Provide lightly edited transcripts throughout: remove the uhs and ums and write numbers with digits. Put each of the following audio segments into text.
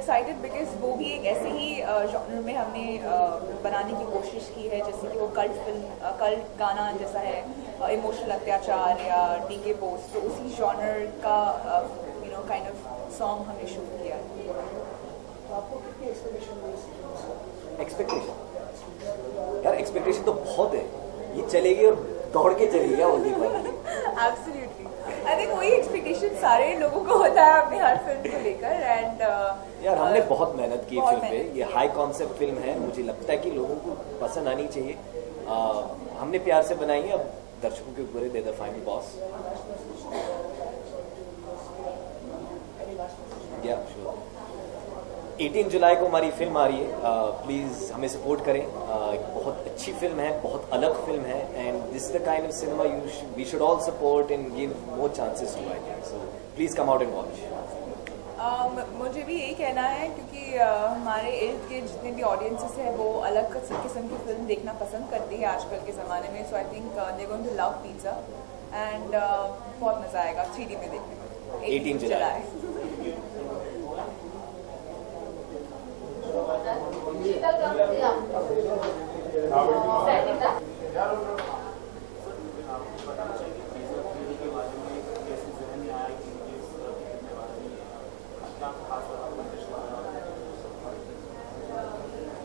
Excited because वो भी एक ऐसे ही जॉनर में हमने बनाने की कोशिश की है, जैसे कि वो कल्ट गाना जैसा है, इमोशनल अत्याचार या डीके पोस्ट, तो उसी जॉनर का काइंड ऑफ सॉन्ग हमने शूट किया है। तो आपको कितनी एक्सपेक्टेशन यार एक्सपेक्टेशन तो बहुत है, ये चलेगी और दौड़ के चलेगी वो भी एब्सोल्युटली, आई थिंक वही एक्सपेक्टेशन सारे लोगों को होता है अपनी हर फिल्म को लेकर। एंड यार हमने बहुत मेहनत की फिल्म पे, ये हाई कॉन्सेप्ट फिल्म है, मुझे लगता है कि लोगों को पसंद आनी चाहिए। हमने प्यार से बनाई है, अब दर्शकों के ऊपर दे द फाइनल बॉस। या श्योर 18 जुलाई को हमारी फिल्म आ रही है, प्लीज़ हमें सपोर्ट करें। एक बहुत अच्छी फिल्म है, बहुत अलग फिल्म है, and this is the kind of cinema we should all support and give more chances to, I think so please come out and watch. मुझे भी यही कहना है, क्योंकि हमारे इर्द गिर्द जितने भी ऑडियंसेस हैं वो अलग किस्म की फिल्म देखना पसंद करती है आजकल के ज़माने में। So I think they going to love pizza and बहुत मज़ा आएगा 3D में देखने में 18 जुलाई।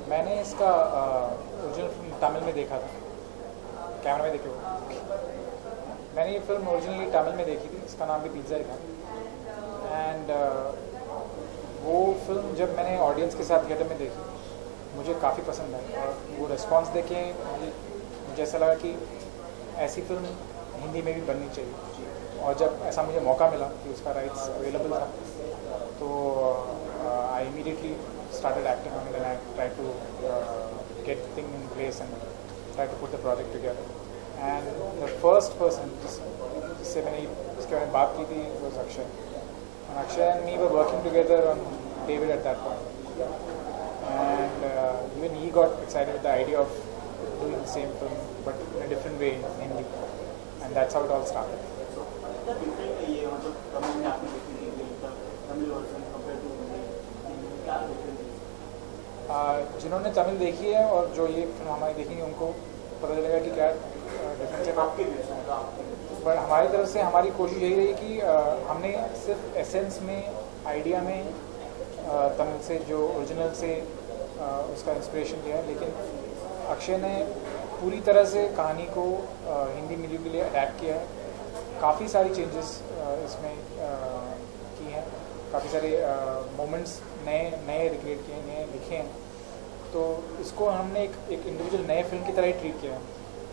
मैंने इसका ओरिजिनल फिल्म तमिल में देखा था, कैमरा में देखे हुए। मैंने ये फिल्म ओरिजिनली तमिल में देखी थी, इसका नाम भी पिज़्ज़ा ही था। एंड वो फिल्म जब मैंने ऑडियंस के साथ थिएटर में देखी, मुझे काफ़ी पसंद आई, और वो रिस्पॉन्स देखे मुझे ऐसा लगा कि ऐसी फिल्म हिंदी में भी बननी चाहिए। और जब ऐसा मुझे मौका मिला कि उसका राइट्स अवेलेबल था, तो I immediately started acting on it, and I tried to get the thing in place and try to put the project together. And the first person जिससे मैंने इसके बारे में बात की थी was Akshay. And Akshay and me were working together on David at that point. And even he got excited with the idea of doing the same film but in a different way in Hindi. And that's how it all started. जिन्होंने तमिल देखी है और जो ये film हमारी देखेंगे उनको पता चलेगा कि क्या डिफरेंस है। पर हमारी तरफ से हमारी कोशिश यही रही कि हमने सिर्फ एसेंस में, आइडिया में तमिल से जो ओरिजिनल से उसका इंस्पिरेशन लिया है, लेकिन अक्षय ने पूरी तरह से कहानी को हिंदी मीडिया के लिए अडैप्ट किया है। काफ़ी सारी चेंजेस इसमें की हैं, काफ़ी सारे मोमेंट्स नए रिक्रिएट किए, नए लिखे हैं। तो इसको हमने एक इंडिविजुअल नए फिल्म की तरह ही ट्रीट किया है।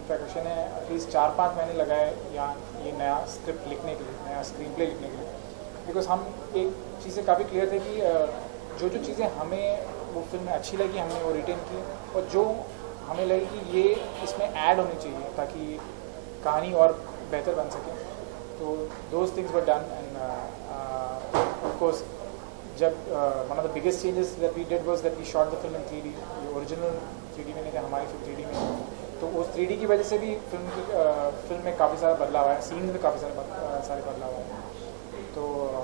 इनफैक्ट अक्षय ने एटलीस्ट 4-5 महीने लगाए यहाँ ये नया स्क्रिप्ट लिखने के लिए, नया स्क्रीन प्ले लिखने के लिए, बिकॉज हम एक चीज़ से काफ़ी क्लियर थे कि जो चीज़ें हमें वो फिल्म में अच्छी लगी हमने वो रिटेन की, और जो हमें लगी कि ये इसमें ऐड होनी चाहिए ताकि कहानी और बेहतर बन सके, तो those things were done. And of course जब one of the biggest changes that we did was that we shot the film in 3D। ये ओरिजिनल 3D में नहीं था, हमारी फिल्म 3D में, तो उस 3D की वजह से भी फिल्म में काफ़ी सारा बदलाव आया, सीन्स में काफ़ी सारे बदलाव आए। तो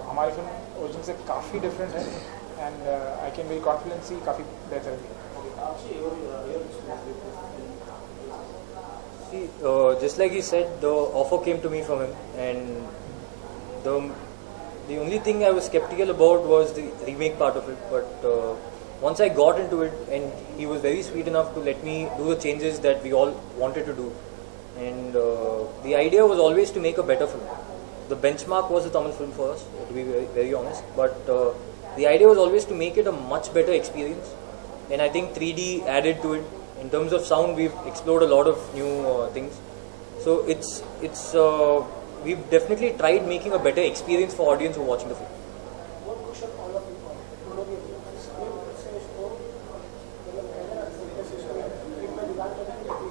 हमारी फिल्म ओरिजिनल से काफ़ी डिफरेंट है, and I can very confidently काफ़ी बेहतर है। Just like he said, the offer came to me from him, and the only thing I was skeptical about was the remake part of it. But once I got into it, and he was very sweet enough to let me do the changes that we all wanted to do, and the idea was always to make a better film. The benchmark was the Tamil film for us, to be very, very honest. But the idea was always to make it a much better experience, and I think 3D added to it. In terms of sound, we've explored a lot of new things. So it's we've definitely tried making a better experience for audience who are watching the film. One question all of you are, दोनों भी screen से इसको मतलब कहना film में design करने की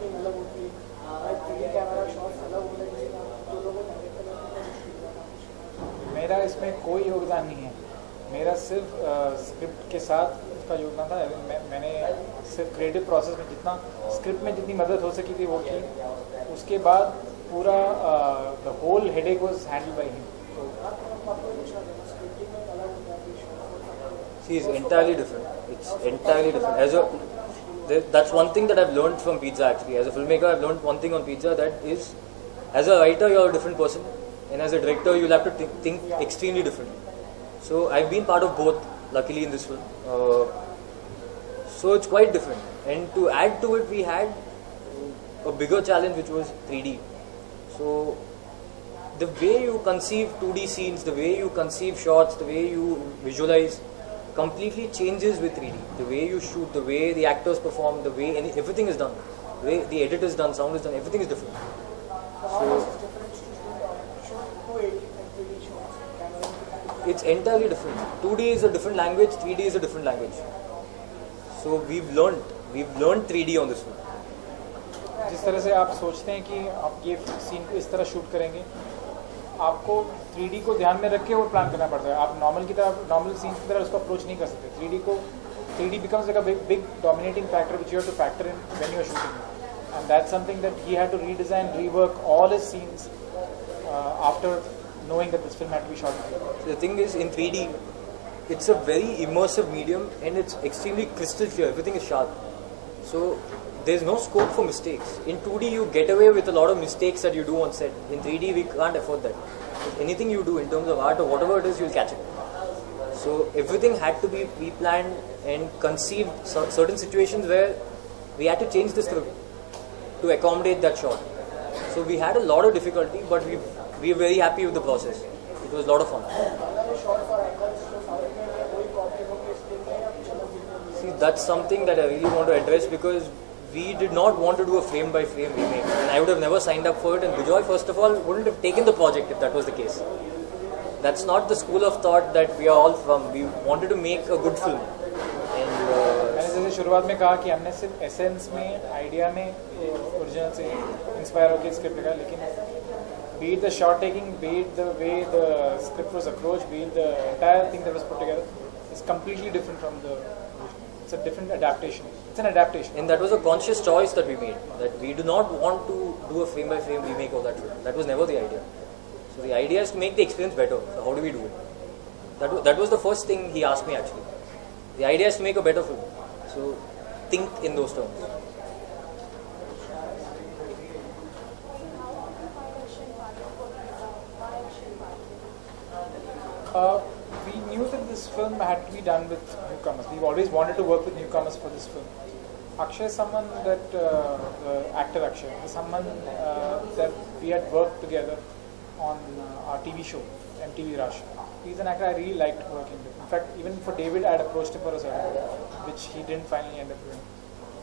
film अलग होती है, भाई 3D कैमरा शॉट्स अलग होने चाहिए, तो लोगों ने मेरा इसमें कोई योगदान नहीं है। मेरा सिर्फ स्क्रिप्ट के साथ उसका योगदान था। मैंने सिर्फ क्रिएटिव प्रोसेस में जितना स्क्रिप्ट में जितनी मदद हो सकी थी वो की। उसके बाद पूरा the whole headache was handled by him. See, it's entirely different. It's entirely different. That's one thing that I've learned from Pizza actually. As a filmmaker, I've learned one thing on Pizza, that is, as a writer, you're a different person, and as a director, you'll have to think extremely differently. So I've been part of both, luckily, in this film. So it's quite different. And to add to it, we had a bigger challenge, which was 3D. So the way you conceive 2D scenes, the way you conceive shots, the way you visualize completely changes with 3D. The way you shoot, the way the actors perform, the way everything is done, the way the edit is done, sound is done, everything is different. How much is difference to shoot 280 and 3D shots? Camera. It's entirely different. 2D is a different language, 3D is a different language. So we've learned 3D on this one. जिस तरह से आप सोचते हैं कि आप ये scene को इस तरह शूट करेंगे, आपको 3D को ध्यान में रख के वो प्लान करना पड़ता है. आप नॉर्मल सीन्स की तरह उसको अप्रोच नहीं कर सकते. 3D becomes like a big dominating factor which you have to factor in when you are shooting it. And that's something that he had to redesign, rework all his scenes after knowing that this film had to be shot in 3D. The thing is, in 3D, it's a very immersive medium and it's extremely crystal clear. Everything is sharp. So there's no scope for mistakes. In 2D, you get away with a lot of mistakes that you do on set. In 3D, we can't afford that. Anything you do in terms of art or whatever it is, you'll catch it. So everything had to be pre-planned and conceived. Certain situations where we had to change the script to accommodate that shot. So we had a lot of difficulty, but we were very happy with the process. It was a lot of fun. See, that's something that I really want to address, because we did not want to do a frame-by-frame remake, and I would have never signed up for it, and Bijoy, first of all, wouldn't have taken the project if that was the case. That's not the school of thought that we are all from. We wanted to make a good film. मैंने जैसे शुरुआत में कहा कि हमने सिर्फ essence में, idea में, ओरिजिनल से इंस्पायर होकर स्क्रिप्ट लिखा, लेकिन be it the shot taking, be it the way the script was approached, be it the entire thing that was put together, is completely different from the original. It's a different adaptation. It's an adaptation. And that was a conscious choice that we made, that we do not want to do a frame-by-frame remake of that film. That was never the idea. So the idea is to make the experience better. So how do we do it? That was the first thing he asked me actually. The idea is to make a better film. So think in those terms. We knew that this film had to be done with newcomers. We've always wanted to work with newcomers for this film. Akshay is someone that, the actor Akshay, is someone that we had worked together on our TV show, MTV Rush. He's an actor I really liked working with. In fact, even for David, I had approached him for a certain role, which he didn't finally end up doing.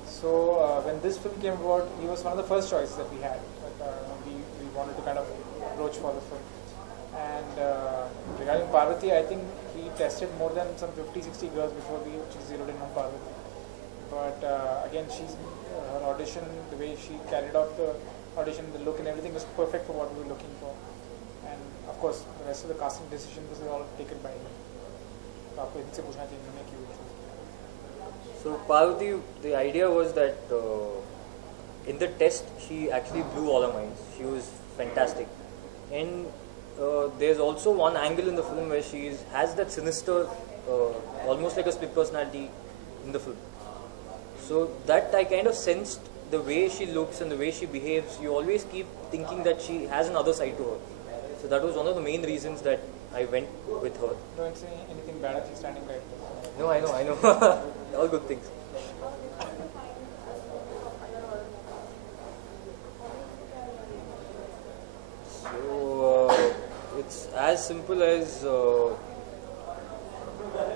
So when this film came about, he was one of the first choices that we had. That, we wanted to kind of approach for the film. And regarding Parvati, I think he tested more than some 50-60 girls before we zeroed in on Parvati. But again, her audition, the way she carried out the audition, the look and everything was perfect for what we were looking for. And of course, the rest of the casting decision was all taken by him. तो आपको इनसे पूछना चाहिए उन्होंने क्यों choose. So Parvati, the idea was that in the test, she actually blew all our minds. She was fantastic. And there's also one angle in the film where she has that sinister, almost like a split personality in the film. So that I kind of sensed the way she looks and the way she behaves. You always keep thinking that she has another side to her. So that was one of the main reasons that I went with her. Don't say anything bad if she's standing right there. No, I know. All good things. So it's as simple as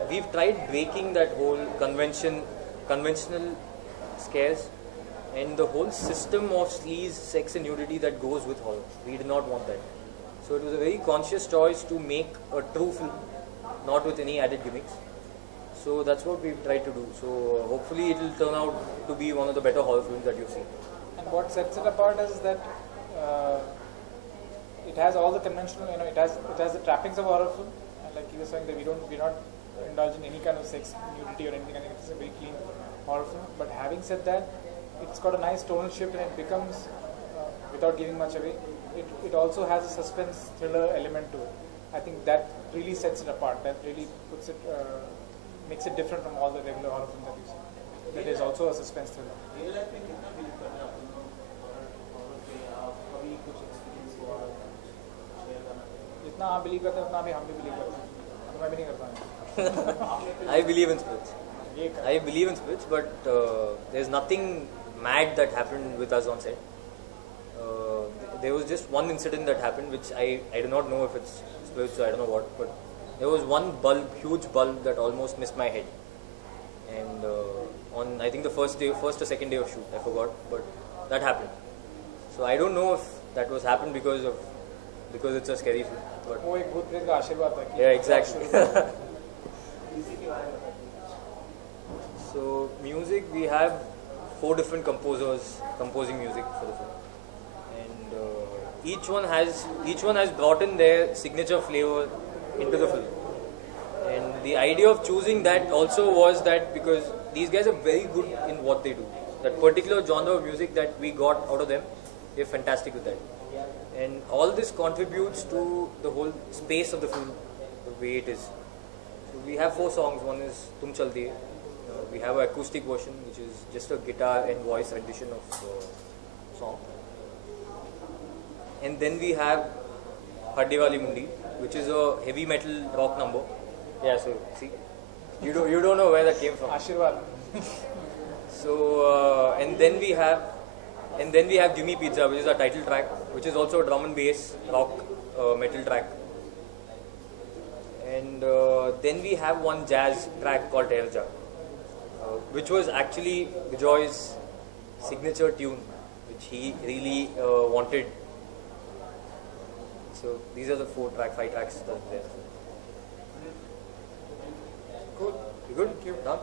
we've tried breaking that whole conventional scares and the whole system of sleaze, sex and nudity that goes with horror. We did not want that. So it was a very conscious choice to make a true film, not with any added gimmicks. So that's what we've tried to do. So hopefully it will turn out to be one of the better horror films that you've seen. And what sets it apart is that it has all the conventional, it has the trappings of horror film. And like you were saying, that we're not indulge in any kind of sex, nudity or anything. I think it's a very clean horror film. But having said that, it's got a nice tonal shift and it becomes, without giving much away, it also has a suspense thriller element to it. I think that really sets it apart. That really puts it, makes it different from all the regular horror films that you see. That is also a suspense thriller. Real life में कितना believe करते हैं आप दोनों horror पे आप कभी कुछ एक्सपीरियंस हुआ शेयर करना जितना आप बिलीव करते हैं उतना भी हम भी बिलीव करते हैं, तो मैं भी नहीं करता हूँ। I believe in spirits. ये कर I believe in spirits, but there's nothing mad that happened with us on set. There was just one incident that happened, which I do not know if it's spirits, so I don't know what, but there was one bulb, huge bulb that almost missed my head. And on I think the first or second day of shoot, I forgot, but that happened. So I don't know if that was happened because it's a scary film. But वो एक भूत प्रेत का आशीर्वाद था कि yeah, exactly. So music, we have 4 different composers composing music for the film, and each one has brought in their signature flavor into the film. And the idea of choosing that also was that because these guys are very good in what they do, that particular genre of music that we got out of them, they're fantastic with that. And all this contributes to the whole space of the film, the way it is. So we have 4 songs. One is Tum Chal Diye. We have an acoustic version, which is just a guitar and voice rendition of song. And then we have Hadde Wali Mundi, which is a heavy metal rock number. Yeah, so see, you don't know where that came from. आशीर्वाद. So and then we have Gimme Pizza, which is our title track, which is also a drum and bass rock metal track. And then we have one jazz track called Erja, which was actually Bijoy's signature tune, which he really wanted. So these are the 5 tracks that are there. Cool. You good? Thank you. Done?